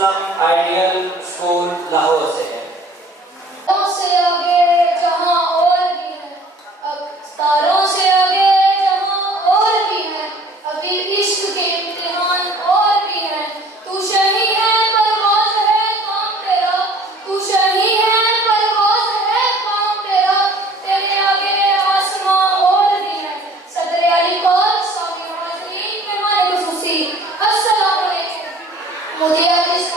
मुस्लिम ideal school Lahore से है। तारों से आगे जहां और भी है, अब तारों से आगे जहां और भी है, अभी इश्क के इम्तिहान और भी है। तू शही है परवाज़ है काम तेरा, तू शही है परवाज़ है काम तेरा, तेरे आगे आसमां और भी है। सदर अली कौल सामी हाज़रीन मेहमान खुसूसी, अस्सलाम वालेकुम। मुझे आज इस